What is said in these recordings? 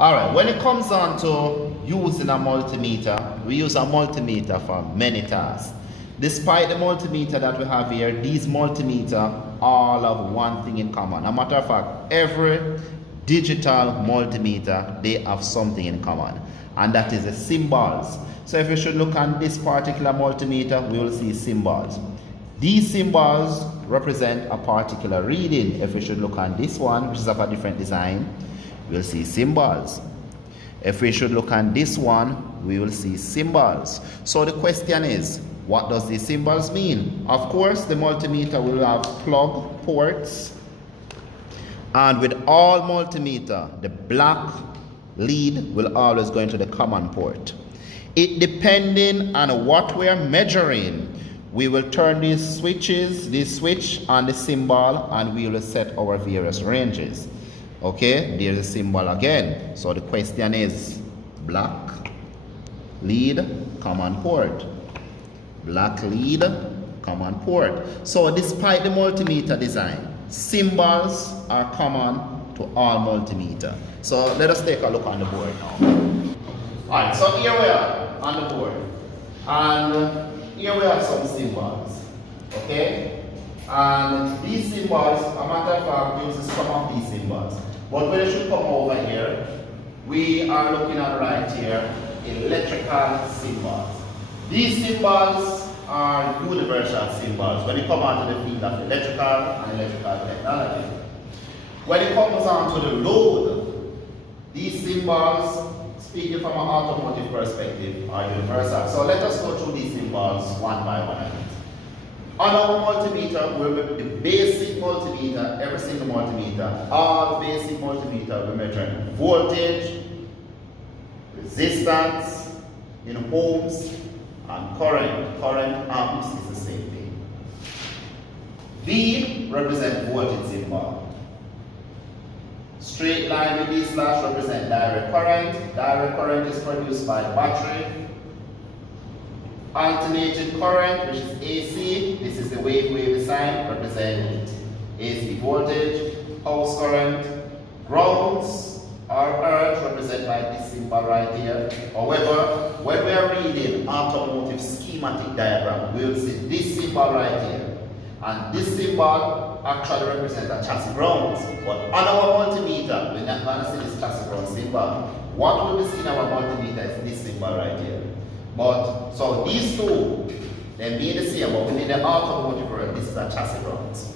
Alright, when it comes on to using a multimeter, we use a multimeter for many tasks. Despite the multimeter that we have here, these multimeter all have one thing in common. A matter of fact, every digital multimeter, they have something in common, and that is the symbols. So if you should look on this particular multimeter, we will see symbols. These symbols represent a particular reading. If we should look on this one, which is of a different design, we'll see symbols. If we should look on this one, we will see symbols. So the question is, what does these symbols mean? Of course, the multimeter will have plug ports, and with all multimeter, the black lead will always go into the common port. It depending on what we are measuring, we will turn these switches, this switch on the symbol, and we will set our various ranges. Okay, there's a symbol again. So the question is, black lead, common port. Black lead, common port. So despite the multimeter design, symbols are common to all multimeter. So let us take a look on the board now. Alright, so here we are on the board. And here we have some symbols. Okay? And these symbols, a matter of fact, uses some of these symbols. But when you should come over here, we are looking at right here, electrical symbols. These symbols are universal symbols when it comes onto the field of electrical and electrical technology. When it comes on to the load, these symbols, speaking from an automotive perspective, are universal. So let us go through these symbols one by one. On our multimeter, the basic multimeter, every single multimeter, all basic multimeter, we measure voltage, resistance in ohms, and current. Current amps is the same thing. V represents voltage symbol. Straight line with D slash represent direct current. Direct current is produced by the battery. Alternating current, which is AC, this is the wave sign, represent AC voltage. House current, grounds or earth, represented by this symbol right here. However, when we are reading automotive schematic diagram, we will see this symbol right here. And this symbol actually represents a chassis grounds. But on our multimeter, we're not going to see this chassis ground symbol. What will be seen on our multimeter is this symbol right here. But, so these two, they mean the same, but within the automotive world, this is a chassis grounds.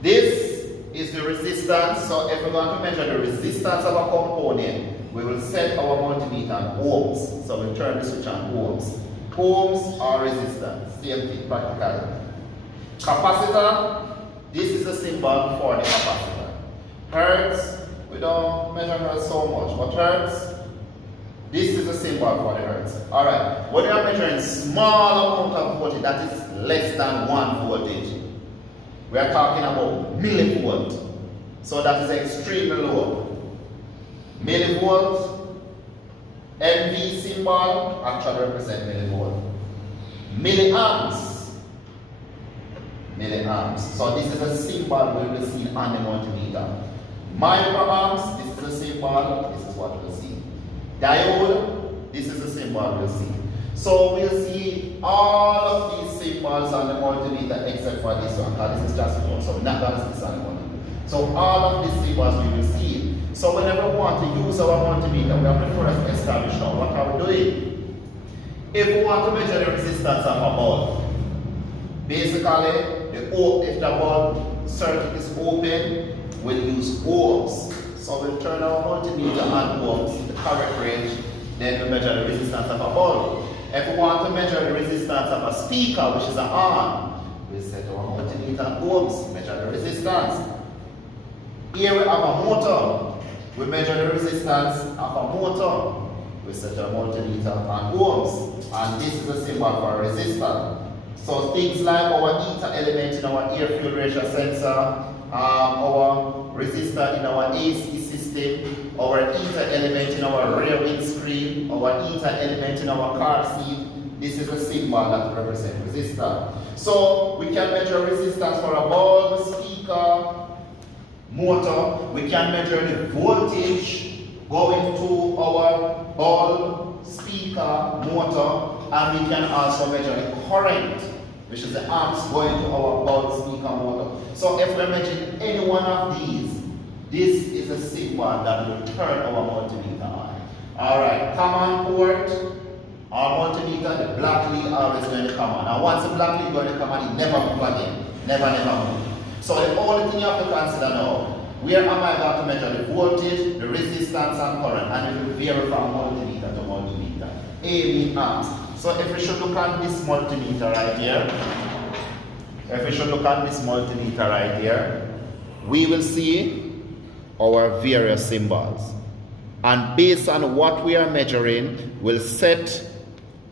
This is the resistance. So if we're going to measure the resistance of a component, we will set our multimeter on ohms. So we'll turn the switch on ohms. Ohms are resistance, same thing practically. Capacitor, this is the symbol for the capacitor. Hertz, we don't measure hertz so much, but hertz, this is the symbol for the hertz. Alright, when you are measuring small amount of voltage, that is less than 1 voltage, we are talking about millivolt. So that is extremely low. Millivolt, MV symbol actually represents millivolt. Milliamps, milliamps. So this is a symbol we will see on the multimeter. Microamps, this is a symbol, this is what we'll see. Diode, this is the symbol we'll see. So we'll see all of these symbols on the multimeter except for this one, because this is just one, so we're not going to see this on the multimeter. So all of these symbols we will see. So whenever we want to use our multimeter, we have to first establish now what are we doing. If we want to measure the resistance of a bulb, basically, if the bulb circuit is open, we'll use ohms. So we'll turn our multimeter on ohms, the correct range, then we measure the resistance of a bulb. If we want to measure the resistance of a speaker, which is an arm, we set our multimeter on ohms, measure the resistance. Here we have a motor. We measure the resistance of a motor. We set our multimeter on ohms. And this is a symbol for a resistor. So things like our ether element in our air fuel ratio sensor, our resistor in our AC system, our ether element in our rear windscreen, our ether element in our car seat, this is a symbol that represents resistor. So we can measure resistance for a bulb, speaker, motor. We can measure the voltage going to our bulb, speaker, motor, and we can also measure the current, which is the amps going to our bulb, speaker, motor. So if we're measuring any one of these, this is a symbol that will turn our multimeter on. Alright, common port, our multimeter, the black lead always going to come on. Now once the black lead going to come on, it never move again. Never move. So the only thing you have to consider now, where am I going to measure the voltage, the resistance and current, and it will vary from multimeter to multimeter. A being amps. So if we should look at this multimeter right here, we will see our various symbols. And based on what we are measuring, we'll set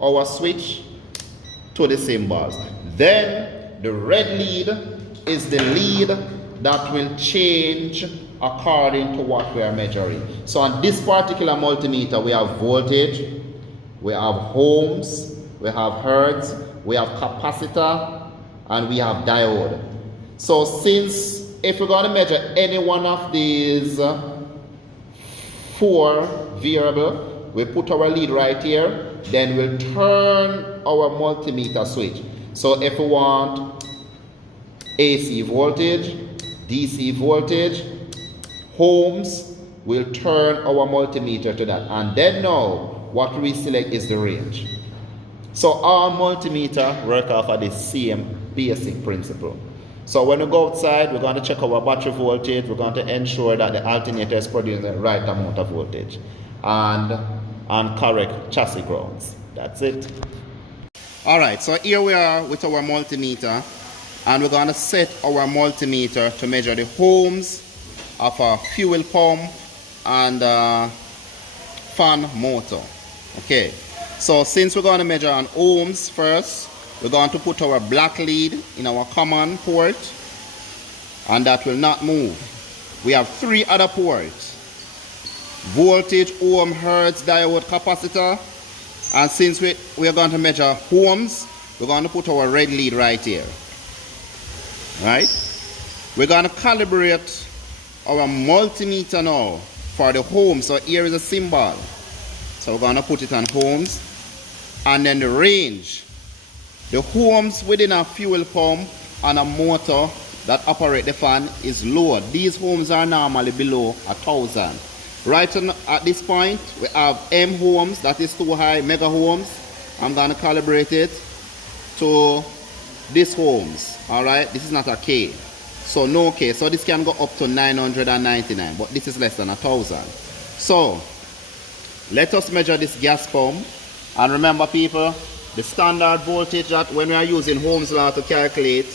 our switch to the symbols. Then the red lead is the lead that will change according to what we are measuring. So on this particular multimeter, we have voltage, we have ohms, we have hertz, we have capacitor, and we have diode. So since if we're going to measure any one of these four variables, we put our lead right here, then we'll turn our multimeter switch. So if we want AC voltage, DC voltage, ohms, we'll turn our multimeter to that. And then now, what we select is the range. So our multimeter work off of the same basic principle. So when we go outside, we're going to check our battery voltage. We're going to ensure that the alternator is producing the right amount of voltage and correct chassis grounds. That's it. Alright, so here we are with our multimeter, and we're going to set our multimeter to measure the ohms of our fuel pump and fan motor. Okay, so since we're going to measure on ohms first, we're going to put our black lead in our common port, and that will not move. We have three other ports: voltage, ohm, hertz, diode, capacitor. And since we are going to measure ohms, we're going to put our red lead right here. Right? We're going to calibrate our multimeter now for the ohms. So here is a symbol. So we're going to put it on ohms. And then the range. The ohms within a fuel pump and a motor that operate the fan is lower. These ohms are normally below 1,000. Right at this point, we have M ohms, that is too high, mega ohms. I'm going to calibrate it to this ohms. Alright, this is not a K. So no K. So this can go up to 999, but this is less than 1,000. So let us measure this gas pump. And remember, people, the standard voltage that when we are using Ohm's law to calculate,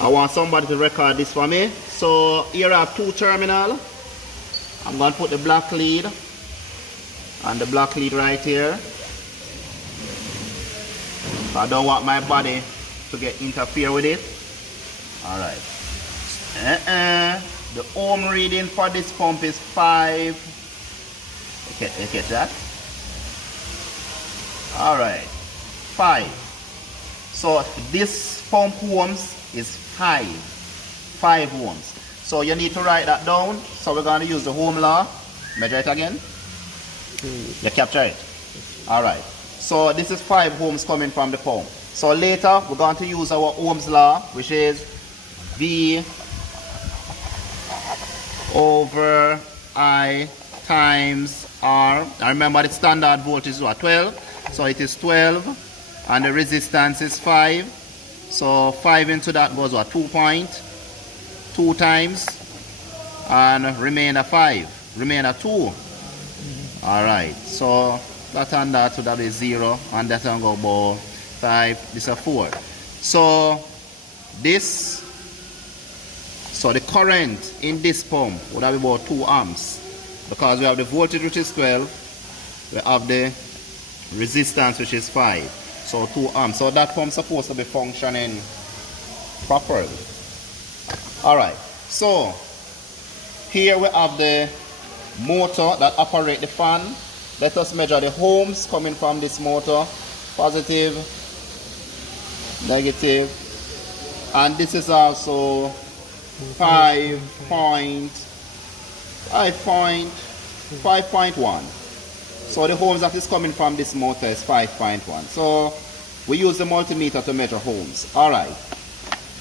I want somebody to record this for me. So here I have two terminals. I'm going to put the black lead and the black lead right here. I don't want my body to interfere with it. Alright. The ohm reading for this pump is 5. Okay, get that? Alright. 5. So this pump ohms is 5. 5 ohms. So you need to write that down. So we're going to use the Ohm law. Measure it again. You capture it. Alright. So this is 5 ohms coming from the pump. So later we're going to use our Ohm's law, which is V over I times R. I remember the standard voltage is what? 12. So it is 12. And the resistance is 5. So 5 into that goes what? 2.2 times. And remainder 5. Remainder 2. Alright. So that and that, so that is 0. And that will go about 5. This is a 4. So this, so the current in this pump would have about 2 amps. Because we have the voltage, which is 12. We have the resistance, which is 5. So 2 amps. So that pump is supposed to be functioning properly. Alright. So here we have the motor that operates the fan. Let us measure the ohms coming from this motor. Positive, negative, and this is also 5.5 5.1. So the ohms that is coming from this motor is 5.1. So we use the multimeter to measure ohms. Alright.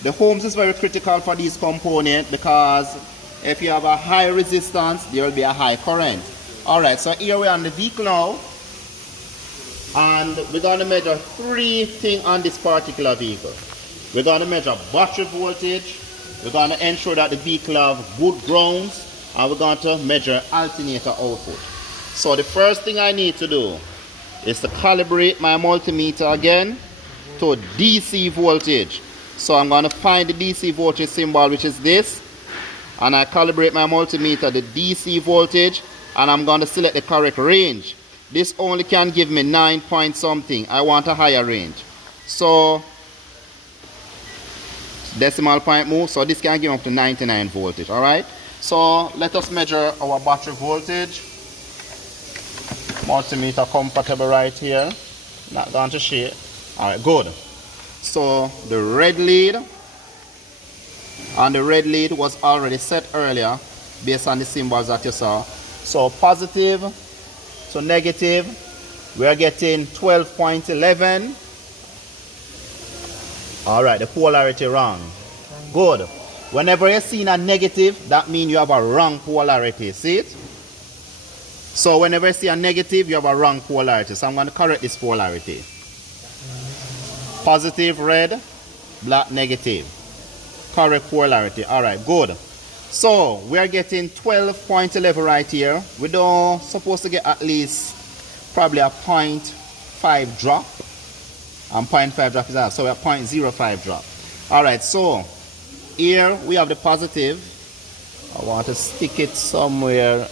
The ohms is very critical for these components because if you have a high resistance, there will be a high current. Alright, so here we are on the vehicle now. And we're going to measure 3 things on this particular vehicle. We're going to measure battery voltage. We're going to ensure that the vehicle have good grounds. And we're going to measure alternator output. So the first thing I need to do is to calibrate my multimeter again to DC voltage. So I'm going to find the DC voltage symbol, which is this. And I calibrate my multimeter to DC voltage. And I'm going to select the correct range. This only can give me 9 point something. I want a higher range. So decimal point move. So this can give up to 99 voltage. Alright. So let us measure our battery voltage. Multimeter compatible right here. Not going to share. Alright, good. So the red lead. And the red lead was already set earlier based on the symbols that you saw. So positive, so negative, we are getting 12.11. Alright, the polarity wrong. Good. Whenever you're seeing a negative, that means you have a wrong polarity. See it? So whenever you see a negative, you have a wrong polarity. So I'm going to correct this polarity. Positive red, black negative. Correct polarity. Alright, good. So we are getting 12.11 right here. We don't supposed to get at least probably a 0.5 drop. And 0.5 drop is out. So we're 0.05 drop. Alright, so here we have the positive. I want to stick it somewhere.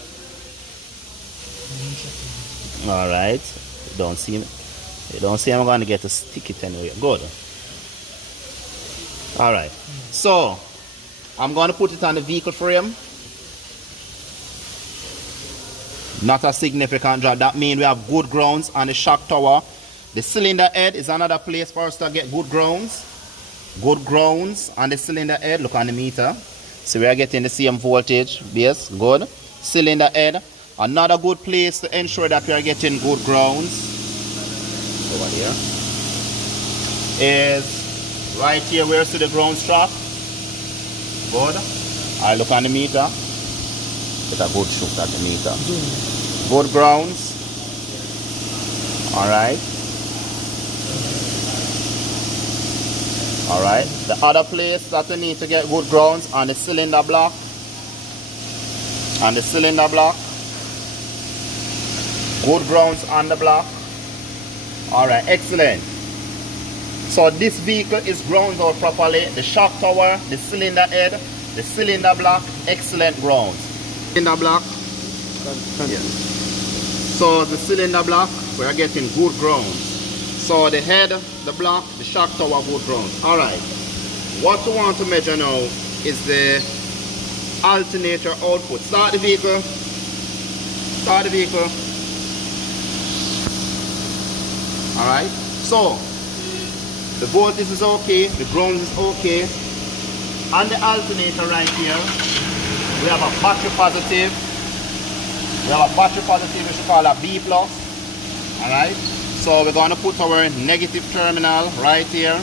Alright. You don't see I'm going to get to stick it anywhere. Good. Alright. So I'm going to put it on the vehicle frame. Not a significant drop. That means we have good grounds on the shock tower. The cylinder head is another place for us to get good grounds. Good grounds on the cylinder head. Look on the meter. So we are getting the same voltage base. Good. Cylinder head. Another good place to ensure that we are getting good grounds over here is right here where you see the ground strap. Good. I look on the meter. Get a good shoot at the meter. Good grounds. Alright. Alright. The other place that we need to get good grounds on the cylinder block. On the cylinder block. Good grounds on the block. Alright, excellent. So this vehicle is grounded out properly. The shock tower, the cylinder head, the cylinder block, excellent grounds. Cylinder block. Yes. So the cylinder block, we are getting good grounds. So the head, the block, the shock tower, good grounds. Alright. What we want to measure now is the alternator output. Start the vehicle. Start the vehicle. Alright. So the voltage is okay, the ground is okay. On the alternator right here, we have a battery positive. We have a battery positive, we should call a B plus. Alright, so we're going to put our negative terminal right here.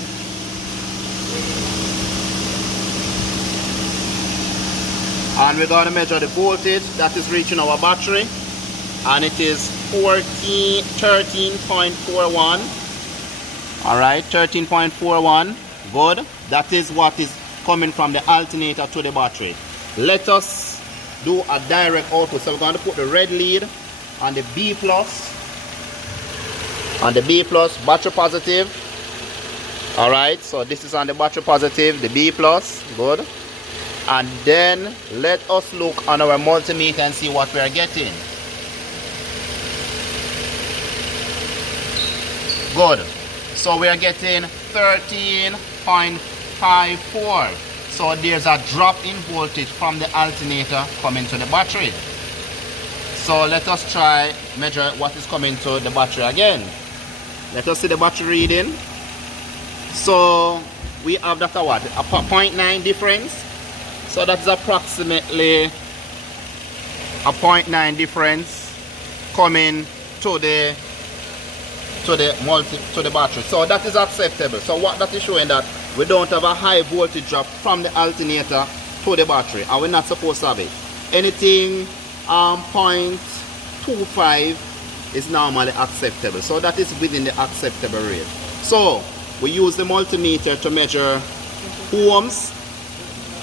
And we're going to measure the voltage that is reaching our battery. And it is 13.41. Alright, 13.41. Good. That is what is coming from the alternator to the battery. Let us do a direct output. So we're going to put the red lead on the B plus. On the B plus, battery positive. Alright, so this is on the battery positive, the B plus. Good. And then let us look on our multimeter and see what we are getting. Good. So we are getting 13.54. So there's a drop in voltage from the alternator coming to the battery. So let us try measure what is coming to the battery again. Let us see the battery reading. So we have that what? A 0.9 difference. So that's approximately a 0.9 difference coming to the battery. So that is acceptable. So what that is showing that we don't have a high voltage drop from the alternator to the battery, and we're not supposed to have it. Anything 0.25 is normally acceptable. So that is within the acceptable range. So we use the multimeter to measure ohms.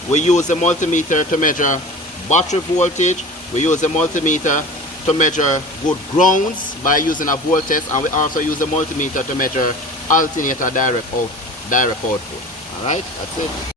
We use the multimeter to measure battery voltage. We use the multimeter to measure good grounds by using a voltage, and we also use the multimeter to measure alternator direct output. Alright, that's it.